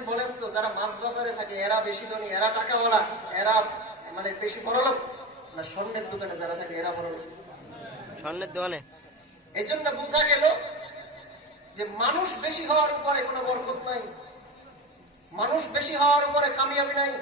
করেন বলেন তো, যারা মাছ বাজারে থাকে এরা বেশি ধনী, এরা টাকাওয়ালা, এরা মানে বেশি বড়লোক, না স্বর্ণের দোকানে যারা থাকে এরা বড়লোক? স্বর্ণের দোকানে। এই জন্য বোঝা গেল যে মানুষ বেশি হওয়ার উপরে কোনো বরকত নাই, মানুষ বেশি হওয়ার উপরে কামিয়াবি নাই।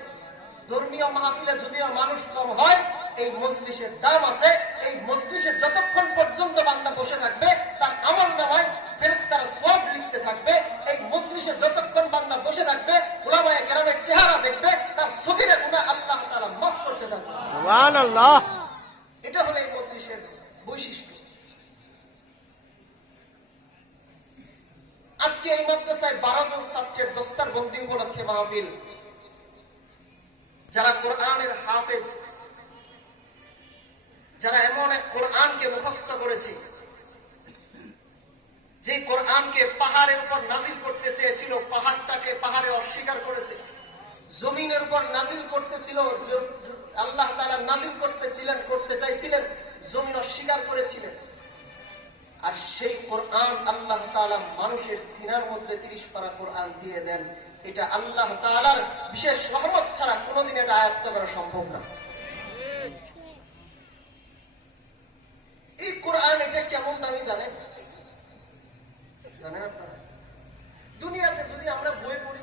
ধর্মীয় মাহফিলে যদিও মানুষ কম হয়, এই মজলিসের দাম আছে। এই মজলিসে যতক্ষণ পর্যন্ত বান্দা বসে থাকবে তার আমল নামায় ফেরেশতারা সওয়াব লিখতে থাকবে। এই মজলিসে যতক্ষণ বান্দা বসে থাকবে উলামায়ে কেরামের চেহারা দেখবে, তার সগীরা গুনাহ আল্লাহ তাআলা মাফ করতে থাকবে। সুবহানাল্লাহ। এটা হলো এই মজলিসের বৈশিষ্ট্য। আজকে এই মাদ্রাসায় 12 জন ছাত্রের দস্তারবন্দি উপলক্ষে মাহফিল। যারা কোরআনের হাফেজ, যারা এমন এক কোরআনকে মুখস্থ করেছে যে কোরআনকে পাহাড়ের উপর নাজিল করতে চেয়েছিল, পাহাড়টাকে পাহাড়ে অস্বীকার করেছে। জমিনের উপর নাজিল করতেছিল, আল্লাহ তাআলা নাজিল করতে চাইছিলেন, জমিন অস্বীকার করেছিলেন। আর সেই কোরআন আল্লাহ তাআলা মানুষের সিনার মধ্যে 30 পারা কোরআন দিয়ে দেন। এটা আল্লাহ তাআলার বিশেষ রহমত ছাড়া কোনোদিন এটা আয়ত্ত করা সম্ভব না। এই কোরআন এটা কেমন দামি জানেন? জানেন আপনারা? দুনিয়াতে যদি আমরা বই পড়ি,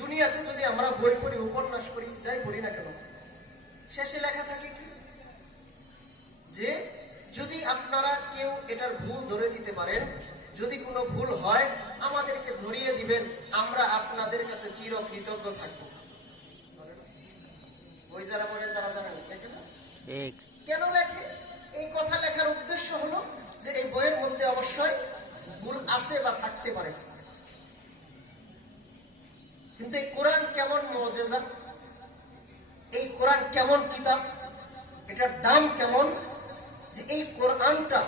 দুনিয়াতে যদি আমরা বই পড়ি, উপন্যাস পড়ি, যাই পড়ি না কেন, শেষে লেখা থাকে কি যে যদি আপনারা কেউ এটার ভুল ধরে দিতে পারেন, যদি কোনো ভুল হয় আমাদেরকে ধরিয়ে দিবেন, আমরা আপনাদের কাছে চিরকৃতজ্ঞ থাকবো। বই যারা পড়েন তারা জানেন কেন লেখে? এই কথা লেখার উদ্দেশ্য হলো যে এই বইয়ের মধ্যে অবশ্যই ভুল আছে বা থাকতে পারে। কিন্তু এই কোরআন কেমন মুজিজা, এই কোরআন কেমন কিতাব, এটার দাম কেমন, যে এই কোরআনটা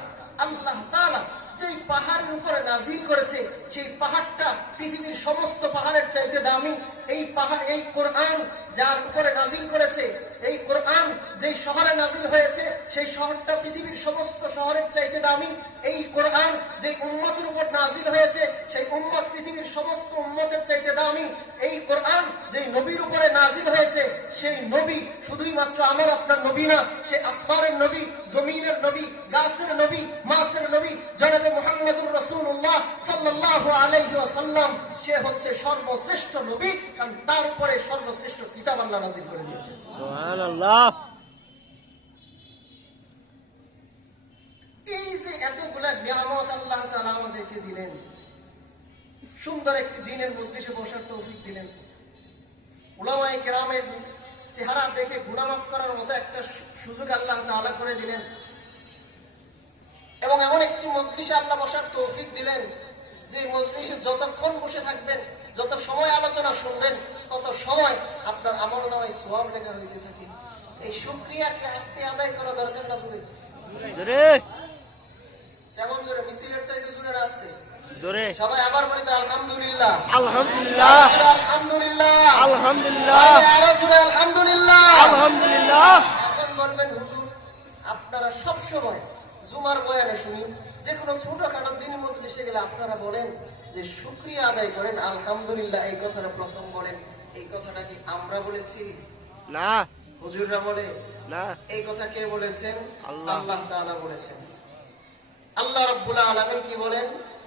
আল্লাহ তাআলা যেই পাহাড়ের উপরে নাজিল করেছে, সেই পাহাড়টা পৃথিবীর সমস্ত পাহাড়ের চাইতে দামি। এই পাহাড়, এই কোরআন যার উপরে নাজিল করেছে, এই কোরআন যেই শহরে নাজিল হয়েছে, সেই শহরটা পৃথিবীর সমস্ত শহরের চাইতে দামি। এই কোরআন যেই উম্মতের উপর নাজিল হয়েছে, সেই উম্মত পৃথিবীর সমস্ত উম্মতের চাইতে দামি। এই কোরআন যেই নবীর উপরে নাজিল হয়েছে, সেই নবী শুধুই মাত্র আমার আপনার নবী না, সে আসমানের নবী, জমিনের নবী, গাছের নবী, মাছের নবী, জনাবে মুহাম্মদুর রাসূলুল্লাহ সাল্লাল্লাহু আলাইহি ওয়াসাল্লাম। সে হচ্ছে সর্বশ্রেষ্ঠ নবী, কারণ তার উপরে সর্বশ্রেষ্ঠ কিতাব আল্লাহ নাজিল করে দিয়েছেন। সুবহানাল্লাহ। এই যে এতগুলা নিয়ামত আল্লাহ তাআলা আমাদেরকে দিলেন, সুন্দর একটি দিনের মজলিসে বসার তৌফিক দিলেন, উলামায়ে কেরামের চেহারা দেখে গুনাহ মাফ করার মতো একটা সুযোগ আল্লাহ তাআলা করে দিলেন, এবং এমন একটি মজলিসে আল্লাহ বসার তৌফিক দিলেন যে মজলিসে যতক্ষণ বসে থাকবেন, যত সময় আলোচনা শুনবেন, তত সময় আপনার আমলনামায় সওয়াব লেখা হইতে থাকে। এই শুকরিয়াকে আস্তে আদায় করা দরকার না? জোরে জোরে। কেমন জোরে? মিছিলের চাইতে জোরে না আস্তে? জোরে। সবাই আবার বলি তো আলহামদুলিল্লাহ। আলহামদুলিল্লাহ। আলহামদুলিল্লাহ। আলহামদুলিল্লাহ। আরো জোরে আলহামদুলিল্লাহ। আলহামদুলিল্লাহ। এখন বলবেন হুজুর আপনারা সব সময় জুমার বয়ানে শুনি, যে কোনো ছোটখাটো দিন মজলিসে গেলে আপনারা বলেন যে শুকরিয়া আদায় করেন, আলহামদুলিল্লাহ, এই কথাটা প্রথম বলেন। এই কথাটা কি আমরা বলেছি? না। হুজুররা বলে না। এই কথা কে বলেছেন? আল্লাহ তাআলা বলেছেন। আল্লাহ রাব্বুল আলামিন কি বলেন?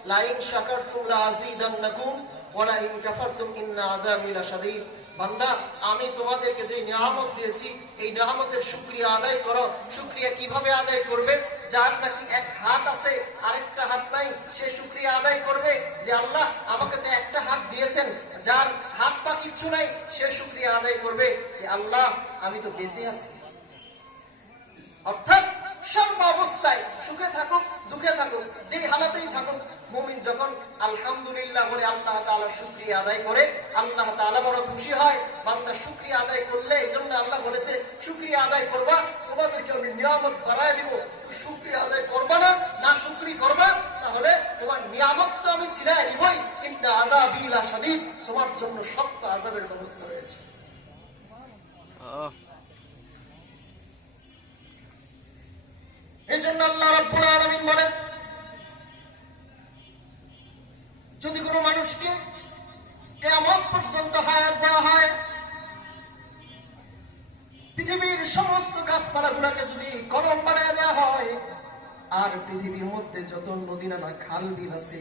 লা ইন শাকারতুম লা আযীদান্নাকুম ওয়া লা ইন কাফারতুম ইন্না আযাবি লাশাদীদ। বান্দা, আমি তোমাদেরকে যে নিয়ামত দিয়েছি, এই নিয়ামতের শুকরিয়া আদায় করো। শুকরিয়া কিভাবে আদায় করবে? যার নাকি এক হাত আছে, আরেকটা হাত নাই, সে শুকরিয়া আদায় করবে যে আল্লাহ আমাকে তো একটা হাত দিয়েছেন। যার হাত পা কিচ্ছু নাই, সে শুকরিয়া আদায় করবে যে আল্লাহ আমি তো বেঁচে আছি। অর্থাৎ সর্ব অবস্থায়, সুখে থাকুক দুঃখে থাকুক, যে হালাতেই থাকুক, মুমিন যখন আলহামদুলিল্লাহ বলে আল্লাহ তাআলার শুকরিয়া আদায় করে, আল্লাহ তাআলা বড় খুশি হয়। বান্দা শুকরিয়া আদায় করলে, এই জন্য আল্লাহ বলেছে শুকরিয়া আদায় করবা, তোমাদেরকে আমি নিয়ামত বাড়ায় দিব। তুমি শুকরিয়া আদায় করবা না, না শুকরি করবা, তাহলে তোমার নিয়ামত তো আমি ছিনায় নিবই। ইন্না আযাবি লাশাদীদ, তোমার জন্য শক্ত আযাবের ব্যবস্থা রয়েছে। এই জন্য আল্লাহ রাব্বুল আলামিন বলেন, যদি কোনো মানুষকে কলম বানায় দেওয়া হয়, আর পৃথিবীর মধ্যে যত নদী নালা খাল বিল আছে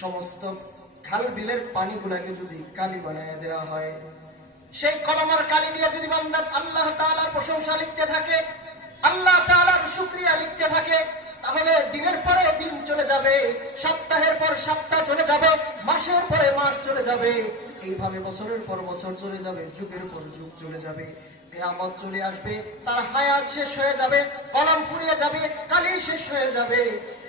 সমস্ত খাল বিলের পানিগুলাকে যদি কালি বানায় দেওয়া হয়, সেই কলম আর কালি দিয়ে যদি বান্দা আল্লাহ তাআলার প্রশংসা লিখতে থাকে, আল্লাহ তাআলার শুকরিয়া লিখতে থাকে, তাহলে দিনের পরে দিন চলে যাবে, সপ্তাহের পর সপ্তাহ চলে যাবে, মাসের পরে মাস চলে যাবে, এইভাবে বছরের পর বছর চলে যাবে, যুগের পর যুগ চলে যাবে, কিয়ামত চলে আসবে, তার হায়াত শেষ হয়ে যাবে, কলম ফুরিয়ে যাবে, কালি শেষ হয়ে যাবে,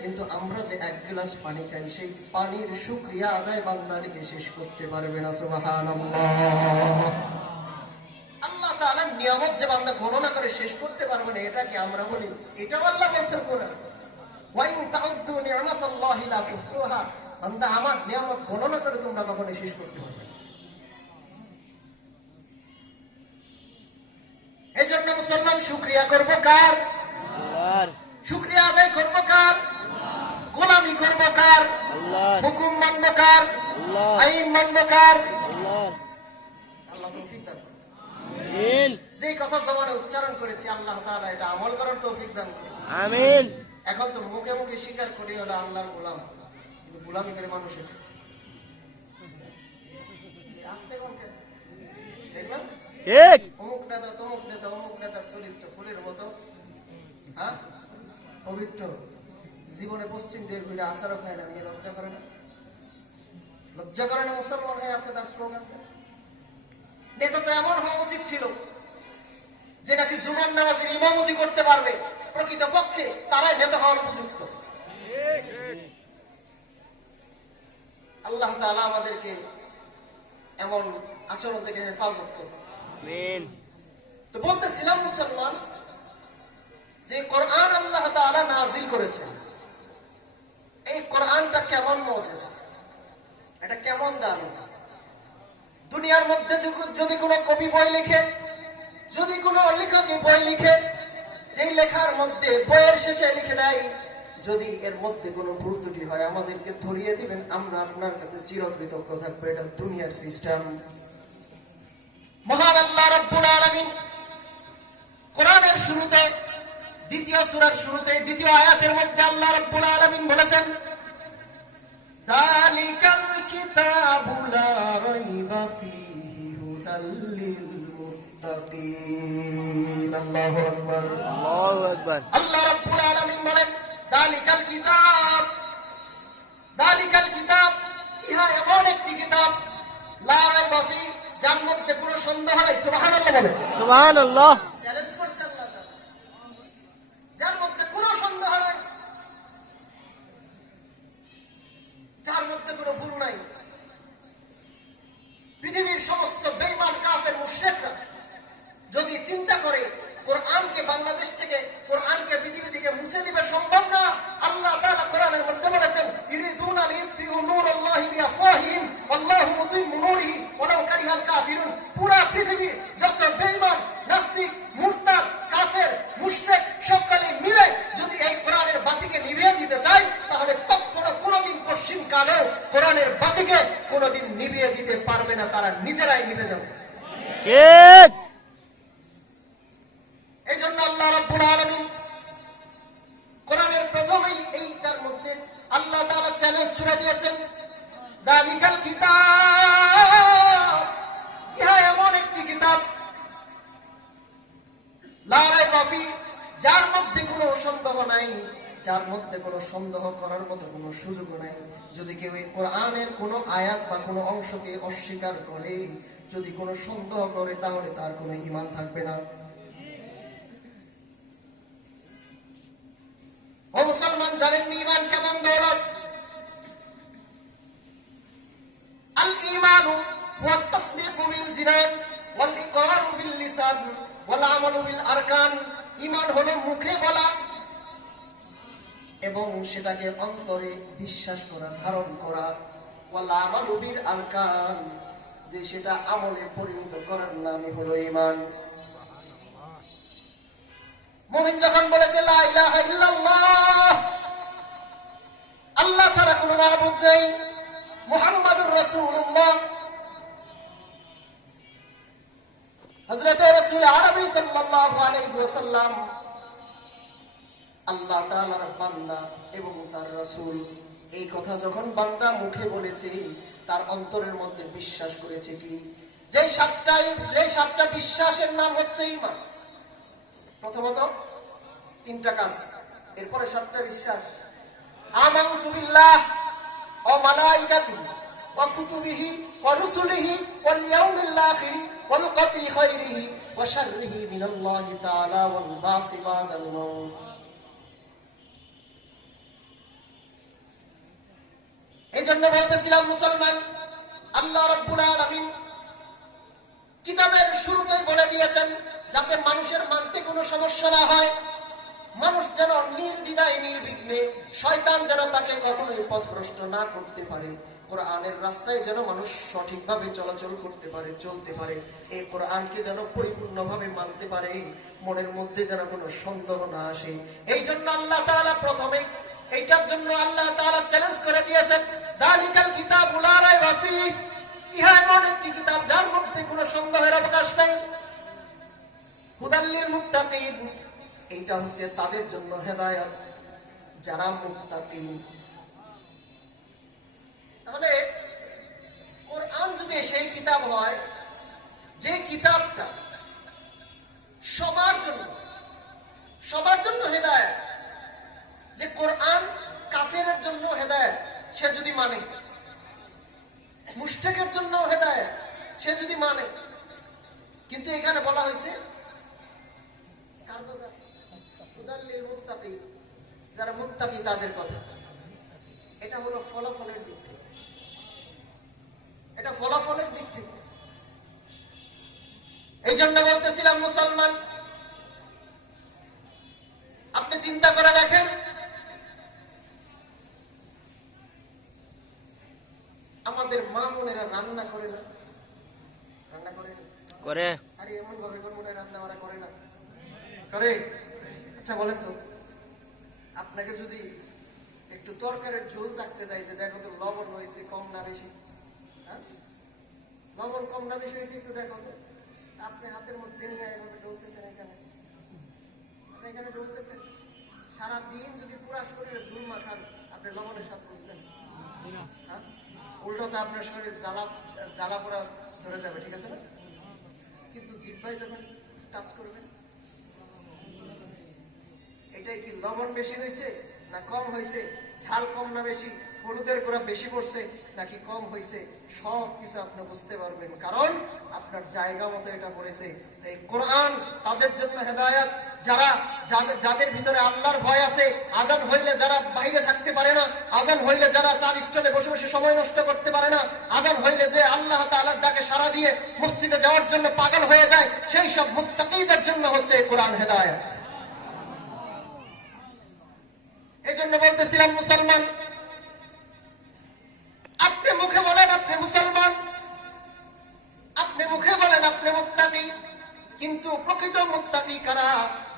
কিন্তু আমরা যে এক গ্লাস পানি খাই সেই পানির শুকরিয়া আদায় বান্দা লিখে শেষ করতে পারবে না। সুবহানাল্লাহ। আল্লাহ তাআলার নিয়ামত যে বান্দা গণনা করে শেষ করতে পারবে না, এটা কি আমরা বলি? এটাও আল্লাহ বলেছেন কোরআনে, ওয়া ইন তাউদ্দু নি'মাতাল্লাহি লা তুহসুহা। বান্দা আমার নিয়ামত গণনা করে তোমরা কখনো শেষ করতে পারবে না। এজন্য মুসলমান শুকরিয়া করব কার? আল্লাহর। শুকরিয়া আদায় করব কার? গোলামি করব কার? আল্লাহর। হুকুম মানব কার? আল্লাহর। আইন মানব কার? আল্লাহর। আল্লাহ তৌফিক দান করুন। আমিন। যে কথা জবানে উচ্চারণ করেছি আল্লাহ তাআলা এটা আমল করার তৌফিক দান করুন। আমিন। এখন তো মুখে মুখে স্বীকার করি হলো আল্লাহর গোলাম, কিন্তু গোলামি করে মানুষের আস্তে কোন কেন? দেখবেন ঠিক। অমুক নেতা তমুক নেতা অমুক নেতার চরিত্র ফুলের মতো, হ্যাঁ পবিত্র, জীবনে পশ্চিম দিয়ে ঘুরে আসারও খায় না, নিয়ে লজ্জা করে না? লজ্জা করে না মুসলমান হয়ে আপনি তার স্লোগান? নেতা তো এমন হওয়া উচিত ছিল যে নাকি জুমার নামাজের ইমামতি করতে পারবে, প্রকৃতপক্ষে তারাই নেতা হওয়ার উপযুক্ত। আল্লাহ তাআলা আমাদেরকে এমন আচরণ থেকে হেফাজত করুন। আমিন। তো বলতেছিলাম মুসলমান যে কোরআন আল্লাহ তাআলা নাযিল করেছেন, এই কোরআনটা কেমন মুজিজা, এটা কেমন দারুণ। দুনিয়ার মধ্যে যদি কোনো কবি বই লিখে, যদি কোনো লেখক বই লিখে, যেই লেখার মধ্যে বইয়ের শেষে লিখে দেয় যদি এর মধ্যে কোনো ভুল ত্রুটি হয় আমাদেরকে ধরিয়ে দিবেন, আমরা আপনার কাছে চিরকৃতজ্ঞ থাকবো। এটা দুনিয়ার সিস্টেম। মহান আল্লাহ রাব্বুল আলামিন কোরআনের শুরুতে, দ্বিতীয় সূরার শুরুতে, দ্বিতীয় আয়াতের মধ্যে আল্লাহ রাব্বুল আলামিন বলেছেন, যালিকাল কিতাবু লা রাইবা ফীহি হুদাল লিল মুত্তাকিন। আল্লাহু আকবার। আল্লাহু আকবার। আল্লাহ রাব্বুল আলামিন বলেন, যালিকাল কিতাব, যালিকাল কিতাব, ইহা এমন একটি কিতাব, লা রাইবা ফীহি, যার মধ্যে কোনো সন্দেহ নাই। সুবহানাল্লাহ বলেন। সুবহানাল্লাহ। চ্যালেঞ্জ করছে আল্লাহ তাআলা, যার মধ্যে কোনো সন্দেহ নাই, যার মধ্যে কোনো ভুল নাই। পৃথিবীর সমস্ত বেঈমান কাফের মুশরিকরা যদি চিন্তা করে কোরআনকে বাংলাদেশ থেকে, কোরআনকে পৃথিবী থেকে মুছে দিবে, সম্ভব না। আল্লাহ তাআলা কোরআনের মধ্যে বলেছেন, ইরিদুনা লিইতফিউ নূরাল্লাহি বিআফওয়াহিহিম ওয়াল্লাহু মুতিম্মু নূরিহি ওয়ালাউ কারিহাল কাফিরুন। পুরা পৃথিবীর যত বেঈমান, নাস্তিক, মুরতাদ, কাফের, মুশরিক সকলে মিলে যদি এই কোরআনের বাতিকে নিভিয়ে দিতে চায়, তাহলে কখনো কোনোদিন পশ্চিম কালেও কোরআনের বাতিকে কোনোদিন নিভিয়ে দিতে পারবে না, তারা নিজেরাই নিভে যাবে। ঠিক। এই জন্য আল্লাহ রাব্বুল আলামিন কোরআনের প্রথমেই এইটার মধ্যে আল্লাহ তাআলা চ্যালেঞ্জ ছুড়ে দিয়েছেন, যালিকাল কিতাব, ইহা এমন একটি কিতাব, লা রাইবা ফীহি, যার মধ্যে কোনো সন্দেহ নাই, যার মধ্যে কোনো সন্দেহ করার মতো কোনো সুযোগ নাই। যদি কেউ এই কোরআনের কোনো আয়াত বা কোনো অংশকে অস্বীকার করে, যদি কোনো সন্দেহ করে, তাহলে তার কোনো ঈমান থাকবে না। ও মুসলমান, জানেন ঈমান কেমন দৌলত? আল ঈমানু ওয়া তাসদীকু বিল জিনান ওয়াল ইকরারু বিল লিসান ওয়াল আমালু বিল আরকান। ঈমান হলো মুখে বলা এবং সেটাকে অন্তরে বিশ্বাস করা, ধারণ করা। ওয়াল আমালু বিল আরকান, যে সেটা আমলে পরিণত করার নামই হলো ঈমান। মুমিন যখন বলেছে লা ইলাহা ইল্লাল্লাহ, আল্লাহ ছাড়া কোনো মাবুদ নেই, মুহাম্মাদুর রাসূলুল্লাহ, হযরতে রাসূল আরবী সাল্লাল্লাহু আলাইহি ওয়াসাল্লাম আল্লাহ তাআলার বান্দা এবং তার রাসূল। এই কথা যখন বান্দা মুখে বলেছে, তার অন্তরের মধ্যে বিশ্বাস করেছে কি? যে সাতটা বিশ্বাসের নাম হচ্ছে ঈমান। প্রথমত তিনটা কাজ, এরপরে সাতটা বিশ্বাস। আমানতু বিল্লাহ ওয়া মালাইকাতিহি ওয়া কুতুবিহি ওয়া রুসুলিহি ওয়াল ইয়াউমিল আখির ওয়াল কদরি খাইরিহি ওয়া শাররিহি মিনাল্লাহি তাআলা ওয়াল বাসি বাদাল মাউত। এই জন্য বলতেছিলাম মুসলমান, আল্লাহ রাব্বুল আলামিন কিতাবের শুরুতেই বলে দিয়েছেন যাতে মানুষের মানতে কোনো সমস্যা না হয়, মানুষ যেন নির্দ্বিধায় নির্বিঘ্নে, শয়তান যেন তাকে কখনোই পথভ্রষ্ট না করতে পারে, কোরআনের রাস্তায় যেন মানুষ সঠিকভাবে চলাচল করতে পারে, চলতে পারে, এই কোরআনকে যেন পরিপূর্ণভাবে মানতে পারে, মনের মধ্যে যেন কোনো সন্দেহ না আসে। এই জন্য আল্লাহ তাআলা প্রথমে এইটার জন্য আল্লাহ তাআলা চ্যালেঞ্জ করে দিয়েছেন, যালিকাল কিতাবু লা রাইবা ফীহি, ইহা এমন একটি কিতাব যার মধ্যে কোনো সন্দেহের অবকাশ নেই। হুদাল লিল মুত্তাকিন, এইটা হচ্ছে তাদের জন্য হেদায়েত যারা মুত্তাকিন। তাহলে কোরআন যদি সেই কিতাব হয় যে কিতাবটা সবার জন্য হেদায়েত, যে কোরআন কাফেরের জন্য হেদায়েত সে যদি মানে, মুশরিকের জন্য হেদায়েত সে যদি মানে, কিন্তু এখানে বলা হয়েছে কার কথা? হুদাল লিল মুত্তাকিন, যারা মুত্তাকি তাদের কথা। এটা হলো ফলাফলের দিক থেকে, এটা ফলাফলের দিক থেকে। এই জন্য বলতেছিলাম মুসলমান, আপনি চিন্তা করে দেখেন, আমাদের মা বোনেরা রান্না করে না? রান্না করে না? করে। আরে এমন ভাবে কোন মনে রান্না ওরা করে না? করে। আচ্ছা বলেন তো, আপনাকে যদি একটু তরকারির ঝোল চাকতে যাই যে দেখো তো লবণ হয়েছে কম না বেশি, হ্যাঁ লবণ কম না বেশি হয়েছে একটু দেখো তো, আপনি হাতের মধ্যে নিয়ে এভাবে ঢুকতেছেন, এখানে ঢুকতেছেন, সারাদিন যদি পুরা শরীরে ঝুল মাখান আপনি লবণের স্বাদ বুঝবেন? হ্যাঁ, উল্টোতে আপনার শরীর জ্বালা পোড়া ধরে যাবে, ঠিক আছে না? কিন্তু জিহ্বায় যখন টাচ করবেন, এটাই কি লবণ বেশি হয়েছে না কম হয়েছে, ঝাল কম না বেশি, হলুদের গুঁড়া বেশি পড়ছে নাকি কম হয়েছে, সব কিছু আপনি বুঝতে পারবেন, কারণ আপনার জায়গা মতো এটা পড়েছে। এই কোরআন তাদের জন্য হেদায়েত যাদের ভিতরে আল্লাহর ভয় আছে। আজান হইলে যারা বাইরে থাকতে পারে না, আজান হইলে যারা চার স্টলে বসে বসে সময় নষ্ট করতে পারে না, আজান হইলে যে আল্লাহ তাআলার ডাকে সাড়া দিয়ে মসজিদে যাওয়ার জন্য পাগল হয়ে যায়, সেই সব মুত্তাকিদের জন্য হচ্ছে এই কোরআন হেদায়েত। এই জন্য বলতেছিলাম মুসলমান, আপনি মুখে বলেন আপনি মুসলমান, আপনি মুখে বলেন আপনি মুত্তাকি, কিন্তু প্রকৃত মুত্তাকি কারা?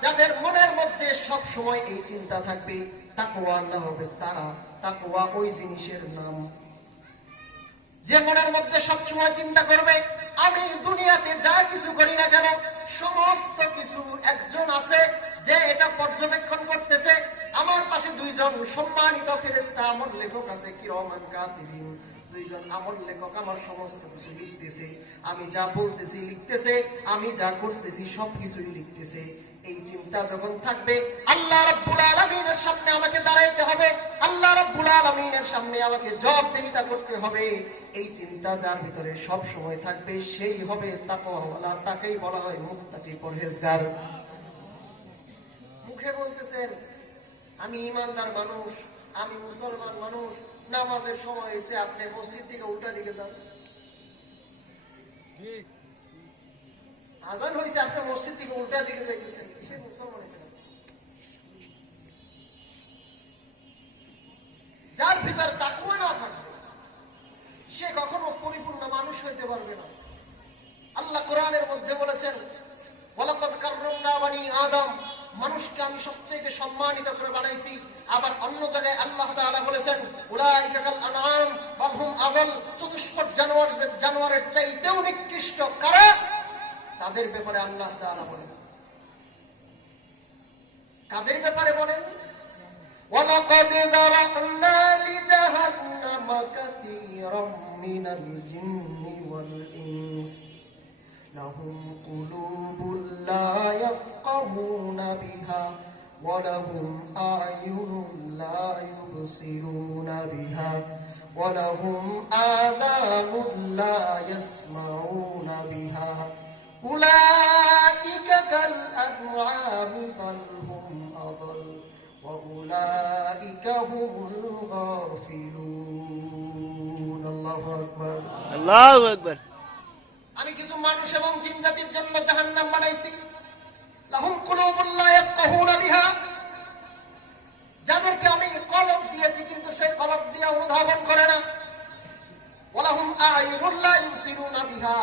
যাদের মনের মধ্যে সব সময় এই চিন্তা থাকবে, তাকওয়া না হবে তারা। তাকওয়া ওই জিনিসের নাম যে মনের মধ্যে সব সময় চিন্তা করবে, আমি দুনিয়াতে যা কিছু করি না কেন সমস্ত কিছু একজন আছে যে এটা পর্যবেক্ষণ করতেছে। আমার পাশে দুইজন সম্মানিত ফেরেশতা আমল লেখক আছে, কিরামান কাতিবিন, দুইজন আমল লেখক আমার সমস্ত কিছু লিখতেছে, আমি যা বলতেছি লিখতেছে, আমি যা করতেছি সবকিছুই লিখতেছে। এই চিন্তা যখন থাকবে, আল্লাহ রাব্বুল আলামিনের সামনে আমাকে দাঁড়াইতে হবে, আল্লাহ রাব্বুল আলামিনের সামনে আমাকে জবাবদিহিতা করতে হবে, এই চিন্তা যার ভিতরে সব সময় থাকবে সেই হবে তাকওয়াওয়ালা, তাকেই বলা হয় মুত্তাকি, পরহেজগার। মুখে বলতেছেন আমি ঈমানদার মানুষ, আমি মুসলমান মানুষ, নামাজের সময় এসে আপনি মসজিদ থেকে উল্টা দিকে যান, আজান হয়েছে আপনি মসজিদ থেকে উল্টা দিকে যাইতেছেন, কিসের মুসলমান হয়েছে? যার ভিতর তাকওয়া না থাকবে সে কখনো পরিপূর্ণ মানুষ হইতে পারবে না। আল্লাহ কোরআনের মধ্যে বলেছেন, ওয়ালাকাদ কাররামনা বানি আদম, মানুষকে আমি সবচেয়ে সম্মানিত করে বানাইছি। আবার অন্য জায়গায় আল্লাহ তাআলা বলেছেন, উলাইকা কাল আনআম বাল হুম আযাল, চতুষ্পদ জানোয়ারের চাইতেও নিকৃষ্ট কারা? তাদের ব্যাপারে আল্লাহ তাআলা বলেন, কাদের ব্যাপারে বলেন? ওয়ালাকাদ যারা'না লিজাহান্নামা কাসীরাম মিনাল জিন্নি ওয়াল ইনস লাহুম কুলুবুন লা ইয়াফকাহুনা বিহা ওয়া লাহুম আ'য়ুনুন লা ইউবসিরুনা বিহা ওয়া লাহুম আযানুন লা ইয়াসমাউনা বিহা উলাইকা কাল আন'আমি বাল হুম আদাল ওয়া উলাইকা হুমুল গাফিলুন। আল্লাহু আকবার। আল্লাহু আকবার। আমি কিছু মানুষ এবং জিন জাতির জন্য জাহান্নাম বানাইছি। লাহুম কুলুবুন লা ইয়াফকাহুনা বিহা, যাদেরকে আমি কলব দিয়েছি কিন্তু সেই কলব দিয়ে অনুধাবন করে না। ওয়া লাহুম আ'য়ুনুন লা ইউবসিরুনা বিহা,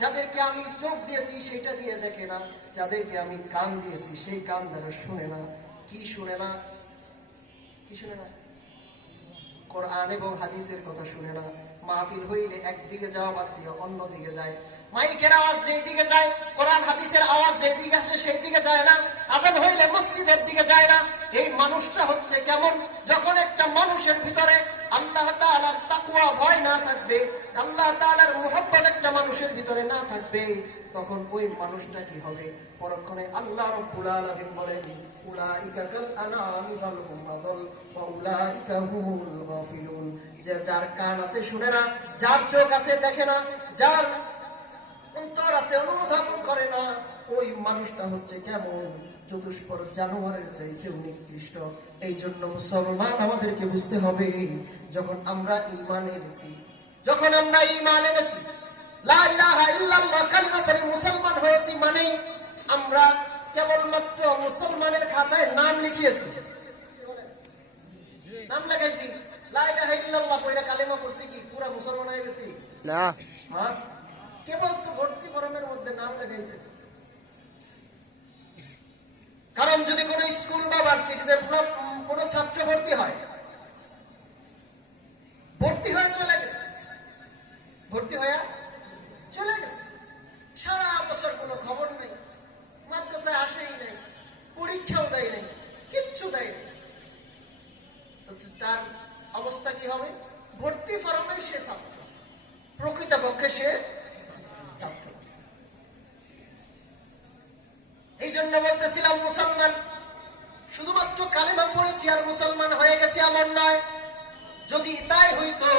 যাদেরকে আমি চোখ দিয়েছি সেটা দিয়ে দেখে না। যাদেরকে আমি কান দিয়েছি সেই কান দ্বারা শুনে না। কি শুনে না? কি শুনে না? কোরআন এবং হাদিসের কথা শুনে না। মাহফিল হইলে একদিকে যাওয়া বাদ দিয়ে অন্যদিকে যায়। মাইকের আওয়াজ যেই দিকে যায়, কোরআন হাদিসের আওয়াজ যেই দিকে আসে সেই দিকে যায় না। আযান হইলে মসজিদের দিকে যায় না। এই মানুষটা হচ্ছে কেমন? যখন একটা মানুষের ভিতরে আল্লাহ তাআলার তাকওয়া ভয় না থাকবে, আল্লাহ তাআলার মুহাব্বত একটা মানুষের ভিতরে না থাকবে, তখন ওই মানুষটা কি হবে? পরক্ষণে আল্লাহ রাব্বুল আলামিন বলেন, উলাইকা কাল আন'আমি বাল হুম আদাল ওয়া উলাইকা হুমুল গাফিলুন। যে যার কান আছে শুনে না, যার চোখ আছে দেখে না, যার অন্তর আছে অনুধাবন করে না, ওই মানুষটা হচ্ছে কেমন? চতুষ্পদ জানোয়ারের চাইতেও নিকৃষ্ট। এই জন্য মুসলমান আমাদেরকে বুঝতে হবে, যখন আমরা ঈমান এনেছি, লা ইলাহা ইল্লাল্লাহ কালিমা পড়ে মুসলমান হয়েছি, মানে আমরা কেবলমাত্র মুসলমানের খাতায় নাম লিখিয়েছি, নাম লেখাইছি। লা ইলাহা ইল্লাল্লাহ পড়ে কালিমা পড়ছি, কি পুরা মুসলমান হয়ে গেছি? না। হ্যাঁ, কেবল তো ভর্তি ফরমের মধ্যে নাম লেখাইছে। কারণ যদি কোন স্কুল বা ভার্সিটিতে কোন ছাত্র ভর্তি হয়ে চলে গেছে, সারা বছর কোনো খবর নেই, মাদ্রাসায় আসেই নাই, পরীক্ষাও দেয় নাই, কিচ্ছু দেয় নাই, তার অবস্থা কি হবে? ভর্তি ফরমে সে ছাত্র, প্রকৃতপক্ষে সে ছাত্র। এই জন্য বলতেছিলাম, মুসলমান শুধুমাত্র কালেমা পড়েছি আর মুসলমান হয়ে গেছি এমন নয়। যদি তাই হইতো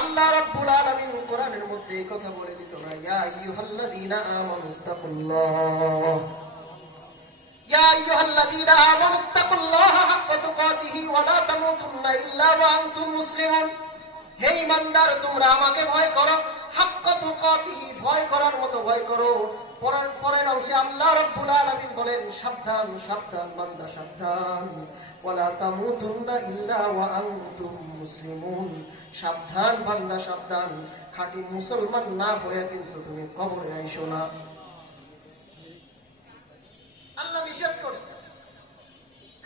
আল্লাহ রাব্বুল আলামিন কোরআনের মধ্যে এই কথা বলে দিত না, ইয়া আইয়ুহাল্লাযীনা আমানুত্তাকুল্লাহ, ইয়া আইয়ুহাল্লাযীনা আমানুত্তাকুল্লাহা হাক্কা তুকাতিহি ওয়া লা তামুতুন্না ইল্লা ওয়া আনতুম মুসলিমুন। হে ঈমানদার, তোমরা আমাকে ভয় করো, হাক্কা তুকাতিহি, ভয় করার মতো ভয় করো। পরের অংশে আল্লাহ রাব্বুল আলামিন বলেন, সাবধান সাবধান বান্দা সাবধান, ওয়ালা তামুতুন্না ইল্লা ওয়া আনতুম মুসলিমুন। সাবধান বান্দা সাবধান, খাঁটি মুসলমান না হয়ে কিন্তু তুমি কবরে আইসো না। আল্লাহ নিষেধ করছে,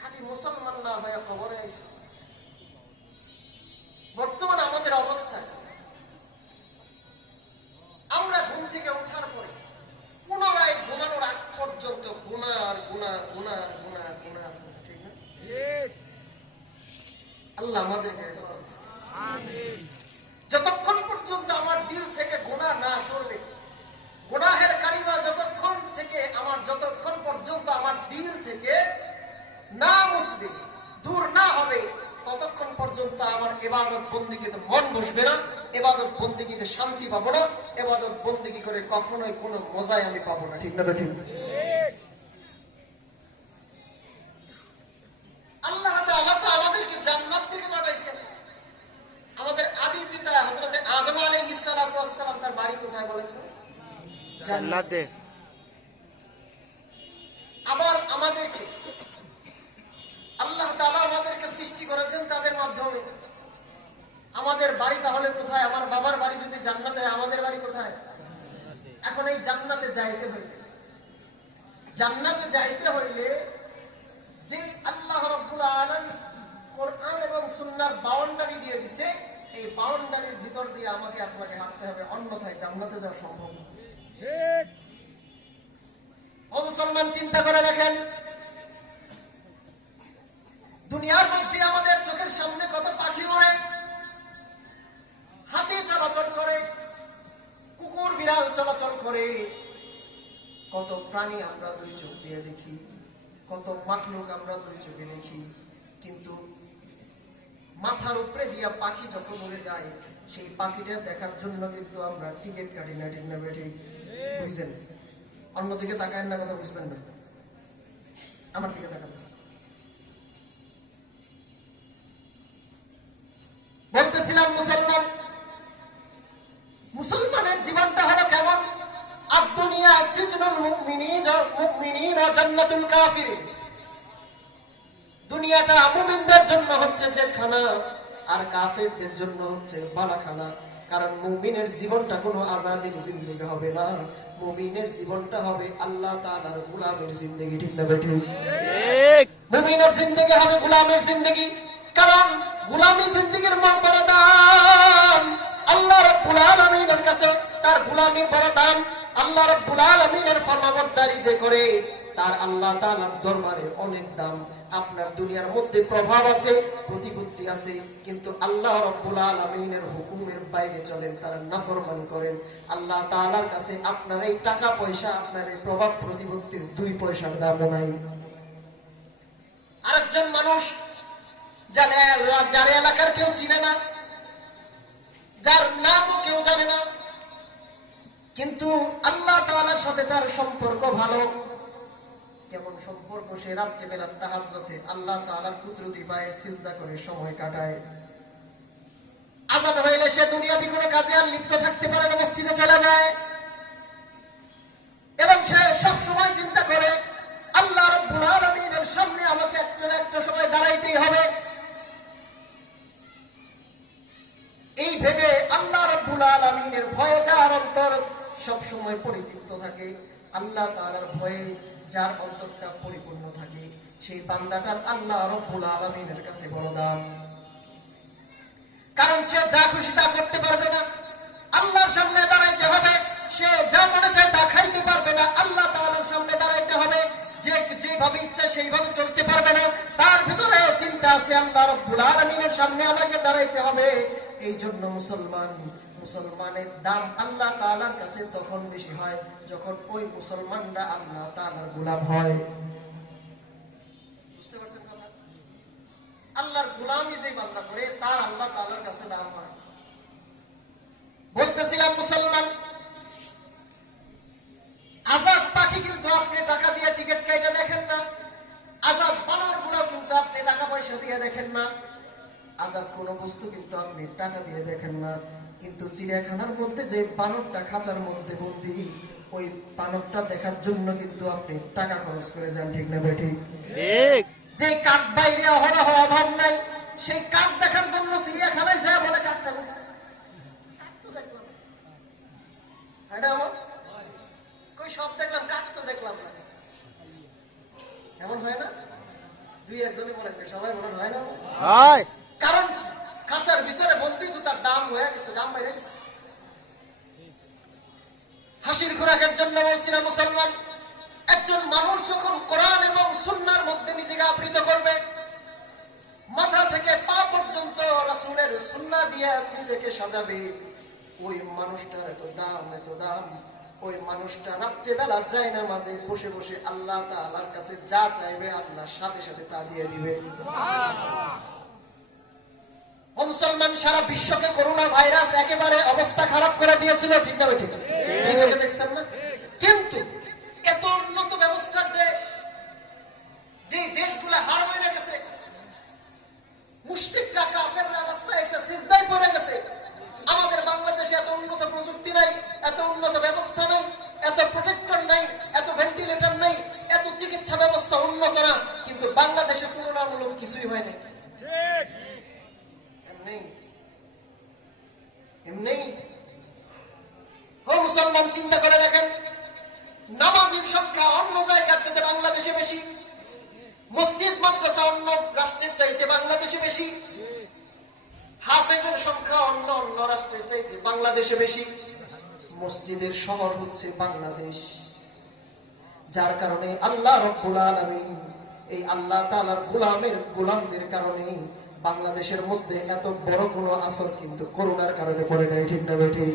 খাঁটি মুসলমান না হয়ে কবরে আইসো। বর্তমান আমাদের অবস্থা, আমরা ঘুম থেকে ওঠার পরে পুনরায় ঘুমানোর আগ পর্যন্ত গুনাহ আর গুনাহ, গুনাহ আর গুনাহ, গুনাহ, ঠিক না? আল্লাহ আমাদেরকে আমিন। যতক্ষণ পর্যন্ত আমার দিল থেকে গুনাহ না সরবে, গুনাহের কালিমা যতক্ষণ পর্যন্ত আমার দিল থেকে না মুছবে, দূর না হবে, ততক্ষণ পর্যন্ত আমার ইবাদত বন্দেগীতে মন বসবে না, ইবাদত বন্দেগীতে শান্তি পাবো না, ইবাদত বন্দেগী করে কখনোই কোনো মজাই আমি পাবো না। ঠিক না? তো ঠিক। আল্লাহ তাআলা তো আমাদেরকে জান্নাত থেকে পাঠাইছেন। আমাদের আদি পিতা হযরত আদম আলাইহিস সালাতু ওয়াস সালাম, তার বাড়ি কোথায় বলেন তো? জান্নাতে। আবার আমাদেরকে আল্লাহ তাআলা আমাদেরকে সৃষ্টি করেছেন তাদের মাধ্যমে। আমাদের বাড়ি তাহলে কোথায়? আমার বাবার বাড়ি যদি জান্নাতে হয়, আমাদের বাড়ি কোথায়? এখন এই জান্নাতে যাইতে হইলে যে আল্লাহ রাব্বুল আলামিন কোরআন এবং সুন্নাহর বাউন্ডারি দিয়ে দিয়েছে, এই বাউন্ডারির ভিতর দিয়ে আমাকে আপনাকে হাঁটতে হবে, অন্যথায় জান্নাতে যাওয়া সম্ভব না। ও মুসলমান, চিন্তা করে দেখেন, দুনিয়ার মধ্যে আমাদের চোখের সামনে কত পাখি ওড়ে, হাতি চলাচল করে, কুকুর বিড়াল চলাচল করে, কত প্রাণী আমরা দুই চোখ দিয়ে দেখি, কত মাখলুক আমরা দুই চোখে দেখি। কিন্তু মাথার উপরে দিয়া পাখি যখন উড়ে যায়, সেই পাখিটা দেখার জন্য কিন্তু আমরা টিকিট কাটি না, ঠিক না বেঠিক? বুঝছেন? অন্যদিকে তাকায় না, কথা বুঝবেন না, আমার দিকে তাকান। বলতেছিলাম মুসলমানের জীবনটা হলো কেমন? আদ-দুনিয়া সিজনুল মুমিনিনা জান্নাতুল কাফিরিন। দুনিয়াটা মুমিনদের জন্য হচ্ছে জেলখানা, আর কাফেরদের জন্য হচ্ছে বালাখানা। কারণ মুমিনের জীবনটা কোনো আজাদের জিন্দেগি হবে না, মুমিনের জীবনটা হবে আল্লাহ তাআলার গোলামের জিন্দেগি, ঠিক না বেঠিক? ঠিক। মুমিনের জিন্দেগি হবে গোলামের জিন্দেগি। কারণ গোলামী জিন্দেগির মন বড় দাম আল্লাহ রাব্বুল আলামিনের কাছে। তার গোলামী বড় দাম। আল্লাহ রাব্বুল আলামিনের ফরমাবরদারি যে করে, তার আল্লাহ তাআলার দরবারে অনেক দাম। আপনার দুনিয়ার মধ্যে প্রভাব আছে, প্রতিপত্তি আছে, কিন্তু আল্লাহ রাব্বুল আলামিনের হুকুমের বাইরে চলেন, তার নাফরমানি করেন, আল্লাহ তাআলার কাছে আপনার এই টাকা পয়সা, আপনার এই প্রভাব প্রতিপত্তির 2 পয়সার দামও নাই। আরেকজন মানুষ যার এলাকার কেউ চিনে না, যার নামও কেউ জানে না, কিন্তু আল্লাহ তাআলার সাথে তার সম্পর্ক ভালো। কেমন সম্পর্ক? সে রাত্রিবেলা তাহাজ্জুদে আল্লাহ তাআলার কুদরতি পায়ে সিজদা করে সময় কাটায়। আযান হইলে সে দুনিয়াবি কোনো কাজে আর লিপ্ত থাকতে পারে না, মসজিদে চলে যায়। এবং সে সব সময় চিন্তা করে, আল্লাহ রাব্বুল আলামিনের সামনে আমাকে একটা সময় দাঁড়াইতেই হবে। এই ভেবে আল্লাহ রাব্বুল আলামিনের ভয়ে যার অন্তর সব সময় পরিতৃপ্ত থাকে, আল্লাহ তাআলার ভয়ে যার অন্তরটা পরিপূর্ণ থাকে, সেই বান্দাটার আল্লাহ রাব্বুল আলামিনের কাছে বড় দাম। কারণ সে যা খুশি তা করতে পারবে না, আল্লাহর সামনে দাঁড়াইতে হবে। সে যা মনে চায় তা খাইতে পারবে না, আল্লাহ তাআলার সামনে দাঁড়াইতে হবে। যে যেভাবে ইচ্ছা সেইভাবে চলতে পারবে না, তার ভিতরে চিন্তা আছে আল্লাহ রাব্বুল আলামিনের সামনে আমাকে দাঁড়াইতে হবে। এই জন্য মুসলমানের দাম আল্লাহ তাআলার কাছে তখন বেশি হয় যখন ওই মুসলমানরা আল্লাহ তাআলার গোলাম হয়। বুঝতে পারছেন কথা? আল্লাহর গোলামি যে বান্দা করে, তার আল্লাহ তাআলার কাছে দাম হয়। বলতেছিলাম মুসলমান, আজাদ পাখি কিন্তু আপনি টাকা দিয়ে টিকিট কেটে দেখেন না, আজাদ বানর গুলো কিন্তু আপনি টাকা পয়সা দিয়ে দেখেন না, আজাদ কোন বস্তু কিন্তু আপনি টাকা দিয়ে দেখেন না। কিন্তু চিড়িয়াখানার মধ্যে যে বানরটা খাঁচার মধ্যে বন্দী, ওই বানরটা দেখার জন্য কিন্তু আপনি টাকা খরচ করে যান, ঠিক না বেঠিক? ঠিক। যে কাক বাইরে অহরহ অভাব নাই, সেই কাক দেখার জন্য চিড়িয়াখানায় যায়, বলে কাকটা কাক তো দেখলাম, এটা আমার কই সব দেখলাম, কাক তো দেখলাম না। এমন হয় না? 2-1জনই বলেন, সবাই বলেন হয় না? হয়। কারণ খাঁচার ভিতরে বন্দী তো তার দাম হয়ে গেছে, দাম বাইরে গেছে। হাসির খোরাকের জন্য বলছিলাম মুসলমান, একজন মানুষ যখন কোরআন এবং সুন্নাহর মধ্যে নিজেকে আবৃত করবে, মাথা থেকে পা পর্যন্ত রাসূলের সুন্নাহ দিয়ে নিজেকে সাজাবে, ওই মানুষটার এত দাম, এত দাম। ওই মানুষটা রাত্রেবেলা যায় না, মাঝে বসে বসে আল্লাহ তাআলার কাছে যা চাইবে আল্লাহর সাথে সাথে তা দিয়ে দিবে। ও মুসলমান, সারা বিশ্বকে করোনা ভাইরাস একেবারে অবস্থা খারাপ করে দিয়েছিল, ঠিক না ঠিক? এই চোখে দেখছেন না? কিন্তু এত উন্নত ব্যবস্থার যে দেশগুলো হার হয়ে গেছে, মুশরিকরা কাফেররা রাস্তায় এসে সিজদায় পড়ে গেছে, আমাদের বাংলাদেশে এত উন্নত প্রযুক্তি নাই, এত উন্নত ব্যবস্থা নাই, এত প্রোটেক্টর নাই, এত ভেন্টিলেটর নাই, এত চিকিৎসা ব্যবস্থা উন্নত না, কিন্তু বাংলাদেশে তুলনামূলক কিছুই হয় না। এমনি ও মুসলমান, চিন্তা করে দেখেন, নামাজীর সংখ্যা অন্য জায়গার চাইতে বাংলাদেশে বেশি, মসজিদ মাদ্রাসা অন্য রাষ্ট্রের চাইতে বাংলাদেশে বেশি, হাফেজের সংখ্যা অন্য অন্য রাষ্ট্রের চাইতে বাংলাদেশে বেশি, মসজিদের শহর হচ্ছে বাংলাদেশ। যার কারণে আল্লাহ রাব্বুল আলামিন এই আল্লাহ তাআলার গোলামদের কারণে বাংলাদেশের মধ্যে এত বড় কোনো আসর কিন্তু করোনার কারণে পড়ে নাই, ঠিক না বেঠিক?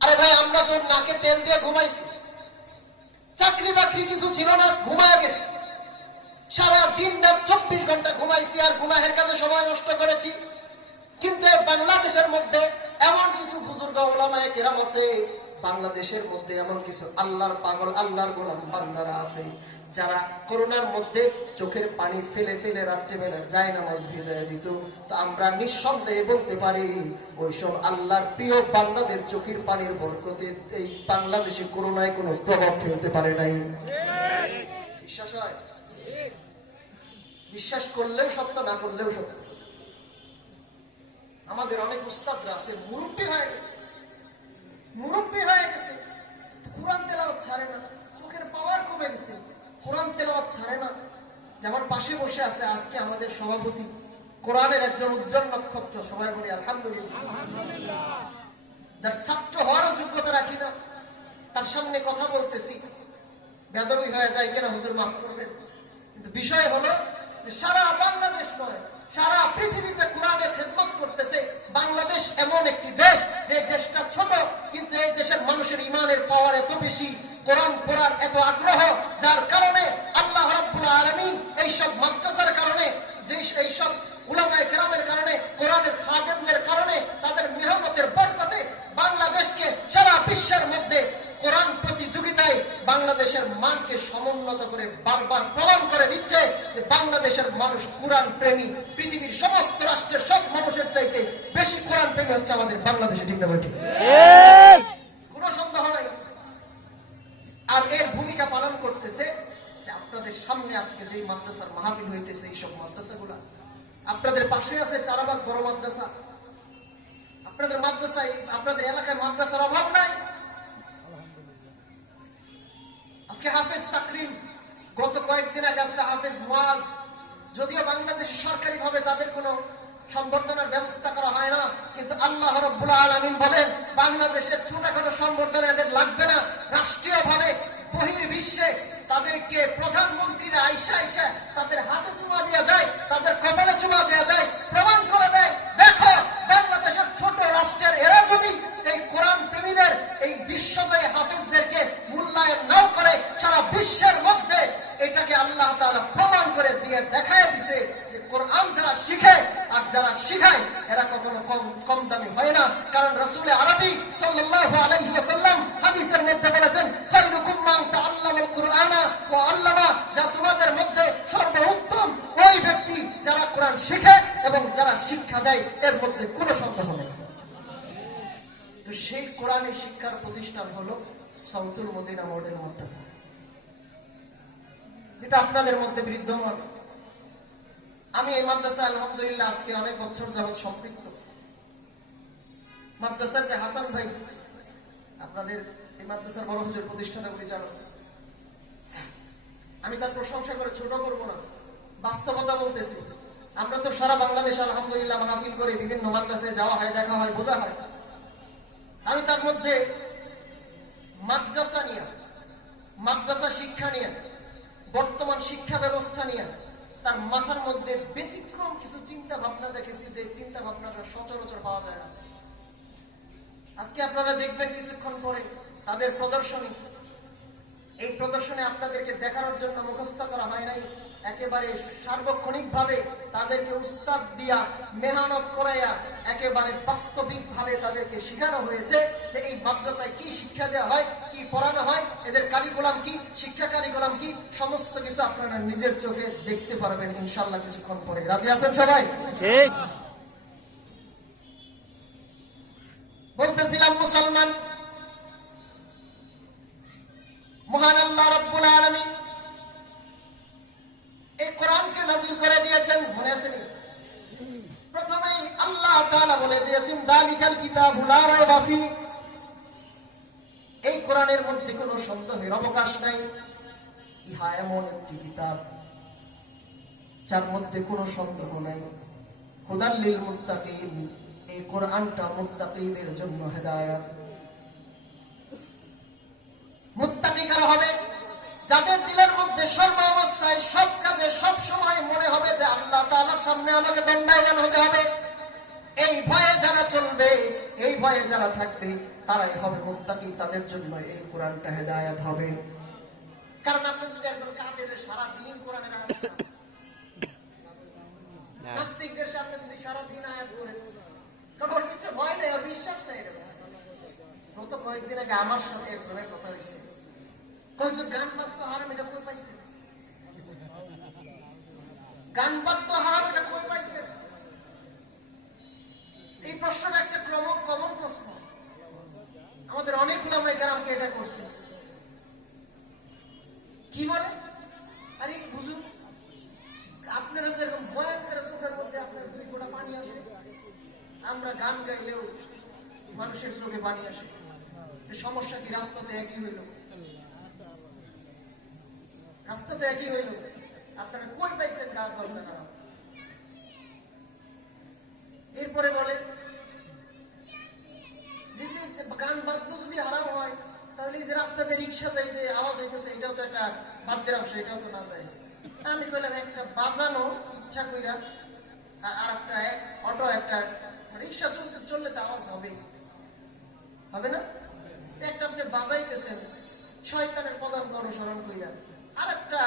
আরে ভাই, আমরা তো নাকে তেল দিয়ে ঘুমাইছি, চাকরি বাকরি কিছু ছিল না, ঘুমায় গেছি, সারা দিন রাত 24 ঘন্টা ঘুমাইছি আর গুনাহের কাজে সময় নষ্ট করেছি। কিন্তু বাংলাদেশের মধ্যে এমন কিছু বুজুর্গ উলামায়ে কেরাম আছে, বাংলাদেশের মধ্যে এমন কিছু আল্লাহর পাগল, আল্লাহর গোলাম বান্দারা আছে, যারা করোনার মধ্যে চোখের পানি ফেলে ফেলে রাত্রেবেলা যায় নামাজ ভিজায় দিত। তো আমরা নিঃসন্দেহে বলতে পারি, ওইসব আল্লাহর প্রিয় বান্দাদের চোখের পানির বরকতে এই বাংলাদেশে করোনায় কোনো প্রভাব ফেলতে পারে নাই। বিশ্বাস হয়? বিশ্বাস করলেও সত্য, না করলেও সত্য। আমাদের অনেক উস্তাদরা আছে, মুরব্বী হয়ে গেছে, কোরআন তেলাওয়াত ছাড়ে না, চোখের পাওয়ার কমে গেছে, কোরআন তেলাওয়াত ছাড়ে না। যেমন পাশে বসে আছে আজকে আমাদের সভাপতি, কোরআনের একজন উজ্জ্বল নক্ষত্র, সবাই বলি আলহামদুলিল্লাহ। যার ছাত্র হওয়ারও যোগ্যতা রাখি না, তার সামনে কথা বলতেছি, বেদবি হয়ে যায় কিনা হুজুর মাফ করবেন। কিন্তু বিষয় হলো যে সারা বাংলাদেশ নয়, সারা পৃথিবীতে কোরআনের খেদমত করতেছে। বাংলাদেশ এমন একটি দেশ, যে দেশটা ছোট কিন্তু এই দেশের মানুষের ঈমানের পাওয়ার এত বেশি, কোরআন পড়ার এত আগ্রহ, যার কারণে আল্লাহ রাব্বুল আলামিন এইসব মাদ্রাসার কারণে, যে এইসব উলামায়ে কেরামের কারণে, কোরআনের খাদেমদের কারণে, তাদের মেহনতের বরকতে বাংলাদেশকে সারা বিশ্বের মধ্যে কোরআন প্রতিযোগিতায় বাংলাদেশের মানকে সমুন্নত করে বারবার প্রমাণ করে দিচ্ছে যে বাংলাদেশের মানুষ কোরআন প্রেমী। পৃথিবীর সমস্ত রাষ্ট্রের সব মানুষের চাইতে বেশি কোরআন প্রেমী হচ্ছে আমাদের বাংলাদেশে, ঠিক না ঠিক? কোনো সন্দেহ নাই। আর এর ভূমিকা পালন করতেছে যে আপনাদের সামনে আজকে যে মাদ্রাসার মাহফিল হইতেছে, এইসব মাদ্রাসাগুলা আপনাদের পাশে আছে চারাবাগ বড় মাদ্রাসা। আপনাদের মাদ্রাসায়, আপনাদের এলাকায় মাদ্রাসার অভাব নাই। আজকে হাফেজ তাকরিম, গত কয়েকদিন আগে আসলে হাফেজ মুয়াজ, যদিও বাংলাদেশে সরকারি ভাবে তাদের কোনো সম্বর্ধনার ব্যবস্থা করা হয় না, কিন্তু আল্লাহ রাব্বুল আলামিন বলেন বাংলাদেশের ছোটখাটো সম্বর্ধনা এদের লাগবে না। রাষ্ট্রীয় ভাবে বহির্বিশ্বে তাদেরকে প্রধানমন্ত্রীরা আইসা আইসা তাদের হাতে চুমা দেওয়া যায়, তাদের কপালে চুমা দেওয়া যায়, প্রমাণ করে দেয় দেখো বাংলাদেশের ছোট রাষ্ট্রের এরা যদি এই কোরআন প্রেমীদের, এই বিশ্বজয়ী হাফেজদেরকে মূল্যায়ন নাও করে, সারা বিশ্বের মধ্যে এটাকে আল্লাহ তাআলা প্রমাণ করে দিয়ে দেখায় দিছে যে কোরআন যারা শিখে আর যারা শিখায় এরা কখনো কম দামি হয় না। কারণ রাসূল আরবি সাল্লাল্লাহু আলাইহি ওয়াসাল্লাম হাদিসের মধ্যে বলেছেন, খায়রুকুম মান তাআল্লামাল কুরআনা ওয়া আল্লামা, যা তোমাদের মধ্যে সর্বোত্তম ওই ব্যক্তি যারা কোরআন শিখে এবং যারা শিক্ষা দেয়, এর মধ্যে কোনো সন্দেহ নেই। তো সেই কোরআনের শিক্ষার প্রতিষ্ঠান হলো সাউতুল মদিনা মডেল মাদ্রাসা, যেটা আপনাদের মধ্যে বিদ্যমান। আমি এই মাদ্রাসা আলহামদুলিল্লাহ আজকে অনেক বছর যাবৎ সম্পৃক্ত। মাদ্রাসার যে হাসান ভাই, আপনাদের এই মাদ্রাসার বড় হুজুর, প্রতিষ্ঠাতা পরিচালক, আমি তার প্রশংসা করে ছোট করবো না, বাস্তবতা বলতেছি। আমরা তো সারা বাংলাদেশে আলহামদুলিল্লাহ মাহফিল করে বিভিন্ন মাদ্রাসায় যাওয়া হয়, দেখা হয়, বোঝা হয়। আমি তার মধ্যে মাদ্রাসা নিয়ে, মাদ্রাসা শিক্ষা নিয়ে, বর্তমান শিক্ষা ব্যবস্থা নিয়ে তার মাথার মধ্যে ব্যতিক্রম কিছু চিন্তা ভাবনা দেখেছি, যে চিন্তা ভাবনাটা সচরাচর পাওয়া যায় না। আজকে আপনারা দেখবেন কিছুক্ষণ পরে তাদের প্রদর্শনী। এই প্রদর্শনী আপনাদেরকে দেখানোর জন্য মুখস্থ করা হয় নাই, একেবারে সার্বক্ষণিক ভাবে তাদেরকে উস্তাদ দিয়া, মেহনত করাইয়া, একেবারে বাস্তবিক ভাবে তাদেরকে শেখানো হয়েছে যে এই মাদ্রাসায় কি শিক্ষা দেওয়া হয়, কি পড়ানো হয়, এদের কারিকুলাম কি, শিক্ষা কারিকুলাম কি, সমস্ত কিছু আপনারা নিজের চোখে দেখতে পারবেন ইনশাআল্লাহ কিছুক্ষণ পরে। রাজি আছেন সবাই? ঠিক। বলতেছিলাম মুসলমান, মহান আল্লাহ রাব্বুল আলামিন এই কোরআনকে নাযিল করে দিয়েছেন, মনে আছে নি? প্রথমেই আল্লাহ তাআলা বলে দিয়েছেন যালিকাল কিতাবু লা রাইবা ফি, এই কোরআনের মধ্যে কোনো সন্দেহের অবকাশ নাই। ইহা এমন একটি কিতাব যার মধ্যে কোনো সন্দেহ নাই। হুদাল লিল মুত্তাকিন, এই কোরআনটা মুত্তাকিদের জন্য হেদায়েত। মুত্তাকি কারা হবে? মধ্যে সর্ব অবস্থায় সব কাজে সব সময় মনে হবে যে আল্লাহ তাআলার সামনে আমাকে দণ্ডায়মান হতে হবে। এই ভয়ে যারা চলবে, এই ভয়ে যারা থাকবে, তারাই হবে মুত্তাকি, তাদের জন্য এই কোরআনটা হেদায়েত হবে। কারণ আপনি যদি একজন কাফেরের সারা দিন কোরআনের আয়াত পড়েন, নাস্তিকদের সামনে যদি সারা দিন আয়াত পড়েন, কারণ ওর ভিতরে ভয় নেই, ওর বিশ্বাস নেই। গত কয়েকদিন আগে আমার সাথে একজনের কথা হয়েছে, কয়েকজন গান বাদ্য হারাম, এটা কই পাইছে? গান বাদ্য হারাম, এটা কই পাইছে? এই প্রশ্নটা একটা কমন প্রশ্ন। আমাদের অনেক উলামায়ে কেরামকে এটা করছে। কি বলে? আরে হুজুর, আপনারা যেরকম বয়ান করে চোখের মধ্যে আপনার 2 ফোঁটা পানি আসে, আমরা গান গাইলেও মানুষের চোখে পানি আসে। সমস্যা কি? রাস্তাতে একই হইল, রাস্তাতে একই হইল। আপনারা কই পাইছেন গান বাজনা করা? এরপরে বলে যে গান বাদ্য যদি হারাম হয়, তাহলে এই যে রাস্তাতে রিক্সা যাই যে আওয়াজ হইতেছে, এটাও তো একটা বাদ্যের অংশ, এটাও তো না যায়। আমি কইলাম একটা বাজানো ইচ্ছা কইরা, আর একটা অটো, একটা রিক্সা চললে তো আওয়াজ হবে, হবে না? একটা আপনি বাজাইতেছেন শয়তানের পদাঙ্ক অনুসরণ কইরা, আর একটা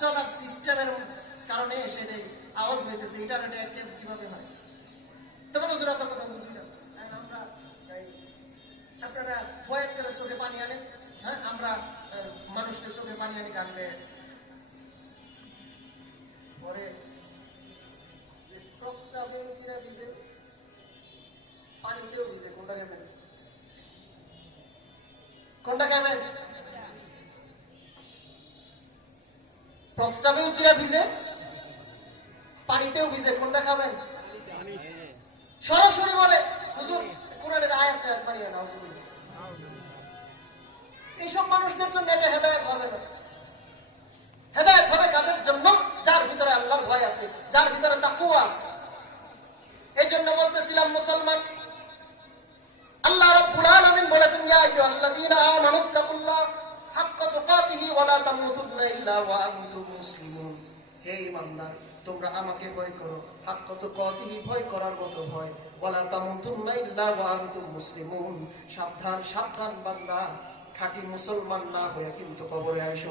চলার সিস্টেমের কারণে সেটাই আওয়াজ হইতেছে, এটার এটা কিভাবে হয়? তখন হুজুরা তখন বুঝি না, আমরা আপনারা বয়ান করে চোখে পানি আনে, হ্যাঁ আমরা মানুষকে চোখে পানি আনি গান গায়ে। পরে যে প্রস্তাবে চিরা ভিজে পানিতেও ভিজে, কোনটা কেমন? কোনটা কেমন? প্রস্তাবেও চিরা ভিজে, পানিতেও ভিজে, কোনটা খাবেন? সরাসরি বলে হুজুর কোরআনের আয়াতটা বানিয়ে নাও। এইসব মানুষদের জন্য এটা হেদায়েত হবে না। হেদায়েত হবে কাদের জন্য? যার ভিতরে আল্লাহর ভয় আছে, যার ভিতরে তাকওয়া আছে। এই জন্য বলতেছিলাম, মুসলমান, আল্লাহ রাব্বুল আলামিন বলেছেন, ইয়া আইয়ুহাল্লাযীনা আমানুত্তাকুল্লাহ হাক্কা তুকাতিহি ওয়া লা তামুতুন্না ইল্লা ওয়া আনতুম মুসলিমুন। হে ঈমানদার, তোমরা আমাকে ভয় করো, হাক্কা তুকাতিহি, ভয় করার মতো ভয়, ওয়া লা তামুতুন্না ইল্লা ওয়া আনতুম মুসলিমুন। সাবধান, সাবধান বান্দা, খাঁটি মুসলমান না হয়ে কিন্তু কবরে আইসো